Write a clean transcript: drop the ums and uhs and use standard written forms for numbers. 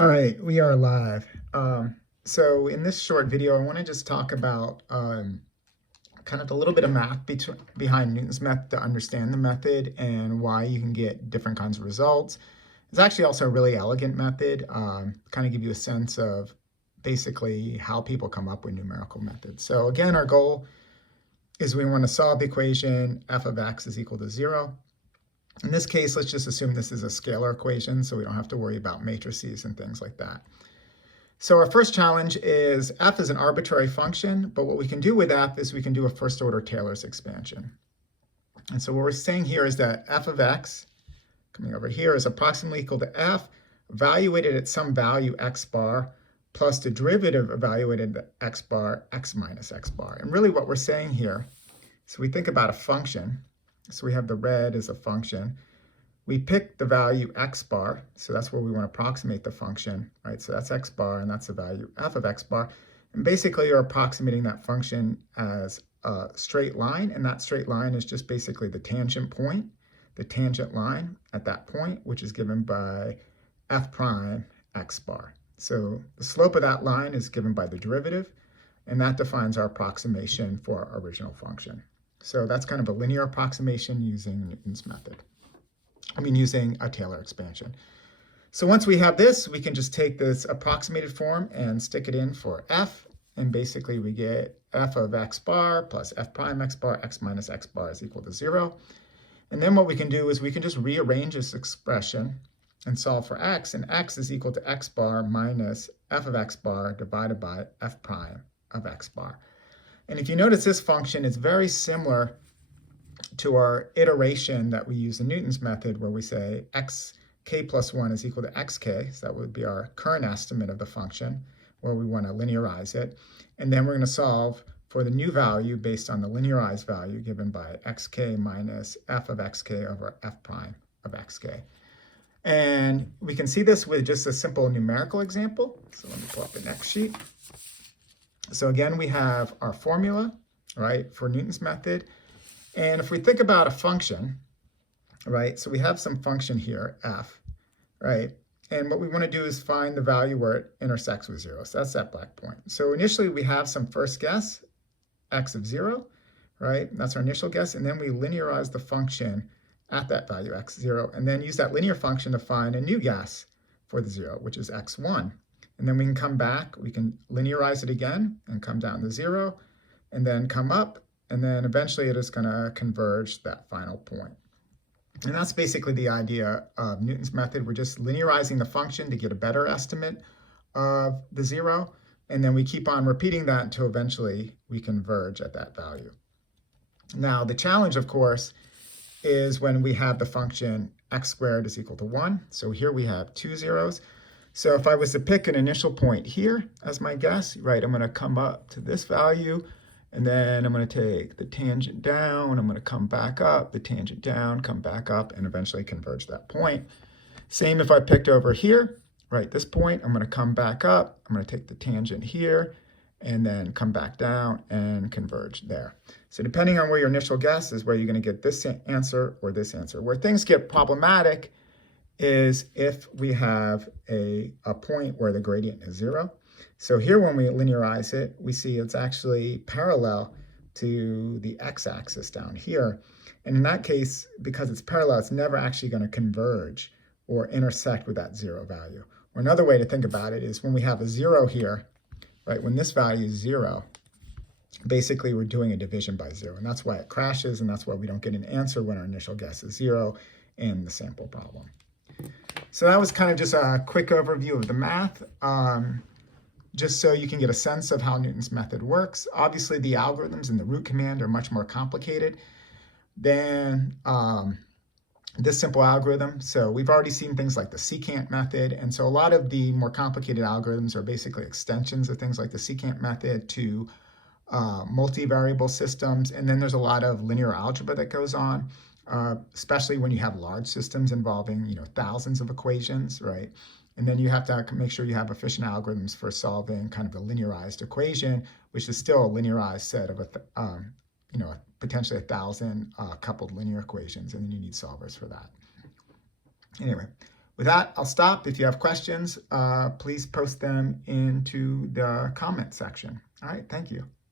All right, we are live. So in this short video, I want to just talk about kind of a little bit of math behind Newton's method to understand the method and why you can get different kinds of results. It's actually also a really elegant method, kind of give you a sense of basically how people come up with numerical methods. So again, our goal is we want to solve the equation f of x is equal to 0. In this case, let's just assume this is a scalar equation, so we don't have to worry about matrices and things like that. So our first challenge is f is an arbitrary function, but what we can do with f is we can do a first order Taylor's expansion. And so what we're saying here is that f of x, coming over here, is approximately equal to f evaluated at some value x bar plus the derivative evaluated at x bar, x minus x bar. And really what we're saying here, so we think about a function. So we have the red as a function. We pick the value x bar, so that's where we want to approximate the function, right? So that's x bar, and that's the value f of x bar. And basically, you're approximating that function as a straight line, and that straight line is just basically the tangent point, the tangent line at that point, which is given by f prime x bar. So the slope of that line is given by the derivative, and that defines our approximation for our original function. So that's kind of a linear approximation using Newton's method. Using a Taylor expansion. So once we have this, we can just take this approximated form and stick it in for f. And basically we get f of x bar plus f prime x bar, x minus x bar is equal to 0. And then what we can do is we can just rearrange this expression and solve for x. And x is equal to x bar minus f of x bar divided by f prime of x bar. And if you notice, this function is very similar to our iteration that we use in Newton's method, where we say xk plus 1 is equal to xk. So that would be our current estimate of the function, where we want to linearize it. And then we're going to solve for the new value based on the linearized value given by xk minus f of xk over f prime of xk. And we can see this with just a simple numerical example. So let me pull up the next sheet. So again, we have our formula, right, for Newton's method. And if we think about a function, right, so we have some function here, f, right? And what we want to do is find the value where it intersects with 0. So that's that black point. So initially we have some first guess, x of 0, right? That's our initial guess. And then we linearize the function at that value, x0, and then use that linear function to find a new guess for the 0, which is x1. And then we can come back, we can linearize it again and come down to 0, and then come up, and then eventually it is going to converge that final point. And that's basically the idea of Newton's method. We're just linearizing the function to get a better estimate of the 0, and then we keep on repeating that until eventually we converge at that value. Now, the challenge, of course, is when we have the function x squared is equal to 1. So here we have two zeros. So if I was to pick an initial point here as my guess, right, I'm going to come up to this value, and then I'm going to take the tangent down, I'm going to come back up, the tangent down, come back up, and eventually converge that point. Same if I picked over here, right, this point, I'm going to come back up, I'm going to take the tangent here, and then come back down and converge there. So depending on where your initial guess is, where you're going to get this answer or this answer. Where things get problematic is if we have a point where the gradient is 0. So here when we linearize it, we see it's actually parallel to the x-axis down here. And in that case, because it's parallel, it's never actually going to converge or intersect with that 0 value. Or another way to think about it is when we have a 0 here, right, when this value is 0, basically we're doing a division by 0. And that's why it crashes, and that's why we don't get an answer when our initial guess is 0 in the sample problem. So that was kind of just a quick overview of the math, just so you can get a sense of how Newton's method works. Obviously, the algorithms in the root command are much more complicated than this simple algorithm. So we've already seen things like the secant method. And so a lot of the more complicated algorithms are basically extensions of things like the secant method to multivariable systems. And then there's a lot of linear algebra that goes on. Especially when you have large systems involving, thousands of equations, right? And then you have to make sure you have efficient algorithms for solving kind of the linearized equation, which is still a linearized set of potentially 1,000 coupled linear equations, and then you need solvers for that. Anyway, With that, I'll stop. If you have questions, please post them into the comment section. All right, thank you.